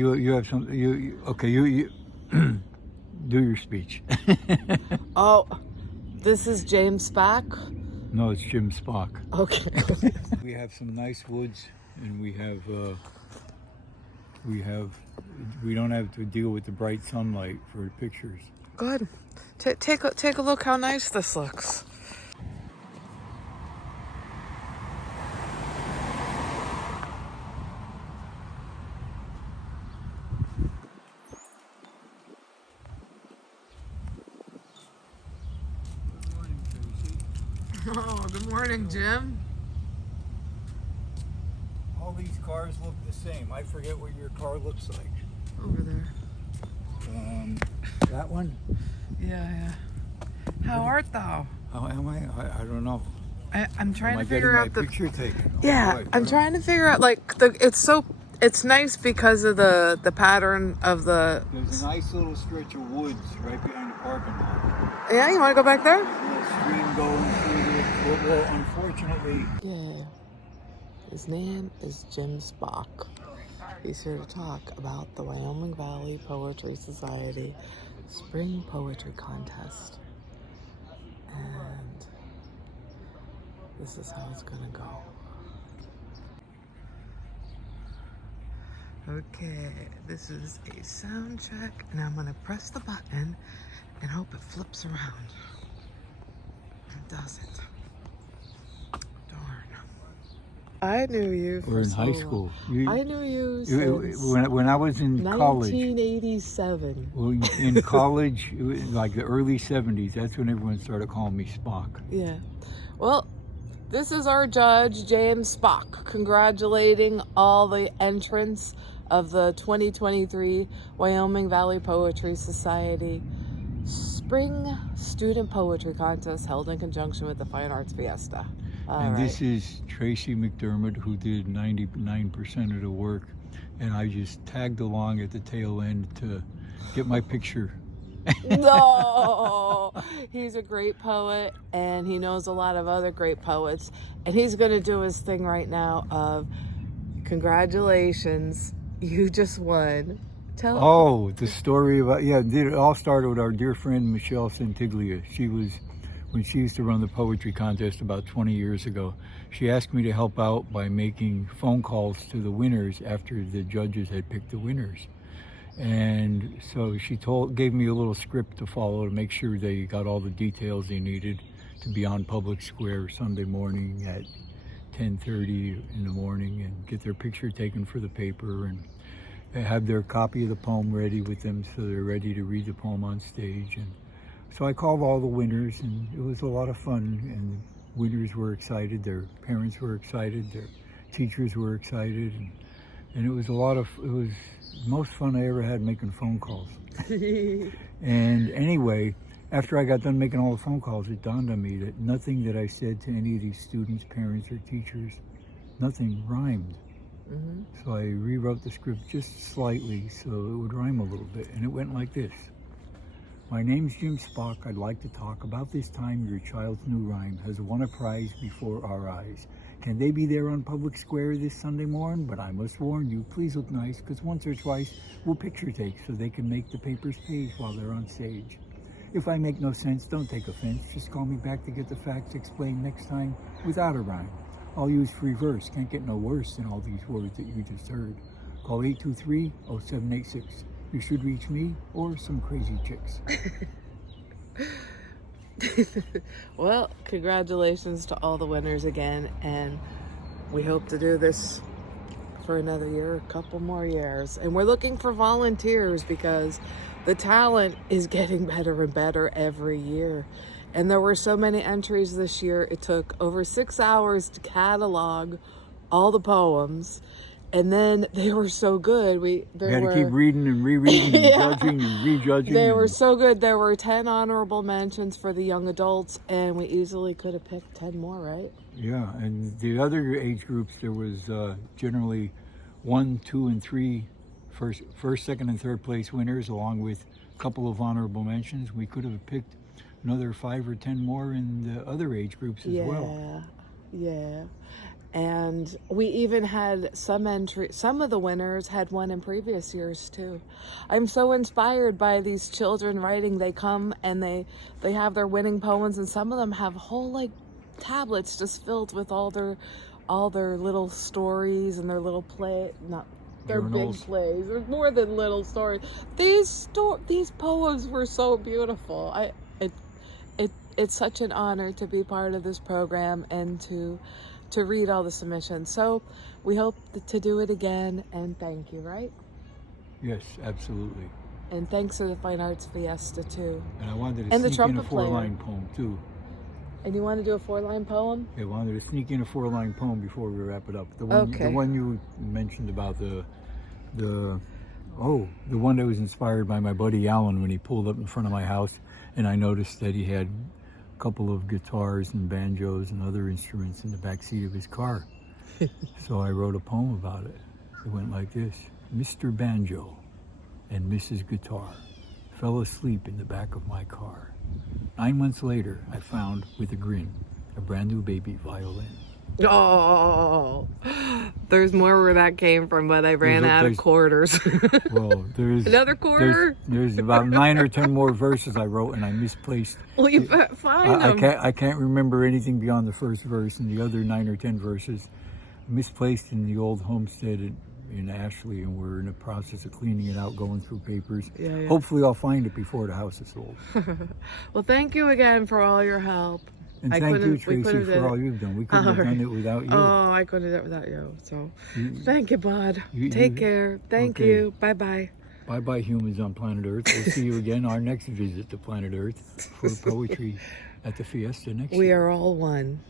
You have some okay you do your speech. Oh, this is James Spock? No, it's Jim Spock. Okay. We have some nice woods, and we don't have to deal with the bright sunlight for the pictures. Good. Take a look how nice this looks. Good morning, Tracy. Oh, good morning, Jim. All these cars look the same. I forget what your car looks like. Over there. That one? Yeah. How art thou? How am I? I don't know. I'm trying Am I to figure getting out my the. picture taken? Oh, Yeah, boy, I'm trying to figure out like it's nice because of the pattern of the. There's a nice little stretch of woods right behind the parking lot. Yeah, you want to go back there? A little stream going through it. Well, unfortunately. Yeah. His name is Jim Spock. He's here to talk about the Wyoming Valley Poetry Society Spring Poetry Contest. And this is how it's gonna go. Okay, this is a sound check, and I'm gonna press the button and hope it flips around. It doesn't. Darn. I knew you for We're in so high long. school. I knew you since When I was in college. 1987. Well, in college, it was like the early 70s, that's when everyone started calling me Spock. Yeah. Well, this is our judge, James Spock, congratulating all the entrants of the 2023 Wyoming Valley Poetry Society Spring Student Poetry Contest held in conjunction with the Fine Arts Fiesta. And this is Tracy McDermott, who did 99% of the work, and I just tagged along at the tail end to get my picture. No, he's a great poet, and he knows a lot of other great poets, and he's going to do his thing right now of congratulations, you just won. Oh, the story about, it all started with our dear friend Michelle Santiglia. When she used to run the poetry contest about 20 years ago, she asked me to help out by making phone calls to the winners after the judges had picked the winners. And so she gave me a little script to follow to make sure they got all the details they needed to be on Public Square Sunday morning at 10:30 in the morning and get their picture taken for the paper and have their copy of the poem ready with them so they're ready to read the poem on stage. And so I called all the winners, and it was a lot of fun, and the winners were excited, their parents were excited, their teachers were excited, and it was it was the most fun I ever had making phone calls. And anyway, after I got done making all the phone calls, it dawned on me that nothing that I said to any of these students, parents, or teachers, nothing rhymed. Mm-hmm. So I rewrote the script just slightly so it would rhyme a little bit, and it went like this. My name's Jim Spock. I'd like to talk about this time your child's new rhyme has won a prize before our eyes. Can they be there on Public Square this Sunday morning? But I must warn you, please look nice, because once or twice we'll picture take so they can make the paper's page while they're on stage. If I make no sense, don't take offense. Just call me back to get the facts explained next time without a rhyme. I'll use free verse. Can't get no worse than all these words that you just heard. Call 823-0786. You should reach me or some crazy chicks. Well, congratulations to all the winners again, and we hope to do this for another year, a couple more years. And we're looking for volunteers because the talent is getting better and better every year. And there were so many entries this year, it took over 6 hours to catalog all the poems. And then they were so good. We had to keep reading and rereading and judging and rejudging. They were so good. There were 10 honorable mentions for the young adults, and we easily could have picked 10 more, right? Yeah, and the other age groups, there was generally 1, 2, and 3 first, second, and third place winners, along with a couple of honorable mentions. We could have picked another 5 or 10 more in the other age groups as well. Yeah. And we even had some of the winners had won in previous years too. I'm so inspired by these children writing. They come and they have their winning poems, and some of them have whole like tablets just filled with all their little stories and their little not their Journals. big plays. There's more than little stories. These poems were so beautiful. It's such an honor to be part of this program and to read all the submissions. So we hope to do it again, and thank you, right? Yes, absolutely. And thanks to the Fine Arts Fiesta too. And I wanted to And the sneak in a trumpet player. 4-line poem too. And you want to do a 4-line poem? I wanted to sneak in a 4-line poem before we wrap it up. The Okay. one you mentioned about the one that was inspired by my buddy Alan when he pulled up in front of my house, and I noticed that he had a couple of guitars and banjos and other instruments in the back seat of his car. So I wrote a poem about it. It went like this: Mr. Banjo and Mrs. Guitar fell asleep in the back of my car. 9 months later, I found, with a grin, a brand new baby violin. Oh, there's more where that came from, but I ran out of quarters. Well, there's another quarter. There's about 9 or 10 more verses I wrote, and I misplaced. Well, you find them. I can't remember anything beyond the first verse, and the other 9 or 10 verses misplaced in the old homestead in Ashley, and we're in the process of cleaning it out, going through papers. Yeah. Hopefully, I'll find it before the house is sold. Well, thank you again for all your help. And thank you, Tracy, for all you've done. We couldn't have done it without you. Oh, I couldn't have done it without you. So, thank you, Bud. Take care. Thank okay. you. Bye-bye. Bye-bye, humans on planet Earth. We'll see you again, our next visit to planet Earth, for poetry at the Fiesta next year. We are all one.